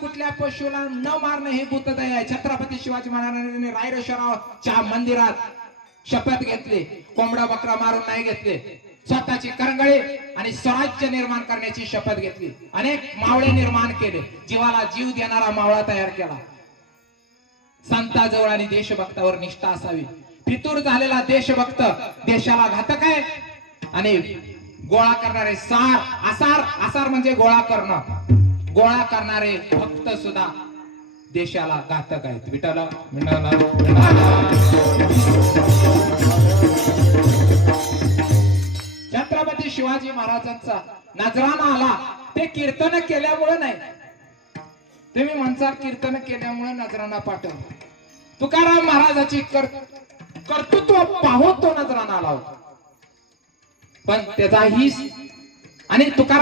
कुठल्या पशुला न मारणं हे भूतदय आहे. छत्रपती शिवाजी महाराजांनी रायरेश्वराच्या मंदिरात शपथ घेतली, कोंबडा बकरा मारून नाही घेतले. स्वतःची करंगळी आणि स्वराज्य निर्माण करण्याची शपथ घेतली. अनेक मावळे निर्माण केले, जीवाला जीव देणारा मावळा तयार केला. संताजवळ आणि देशभक्तावर निष्ठा असावी. फितूर झालेला देशभक्त देशाला घातक आहे आणि गोळा करणारे आसार म्हणजे गोळा करणं, गोळा करणारे भक्त सुद्धा देशाला घातक आहेत. विठ्ठल छत्रपती शिवाजी महाराजांचा नजराणा आला ते कीर्तन केल्यामुळे नाही. तुम्ही म्हणता कीर्तन केल्यामुळे नजराणा पाठवला. तुकाराम महाराजाची कर्तृत्व पाहून तो नजराणा आला होता. पण त्याचा हिस आणि तुकाराम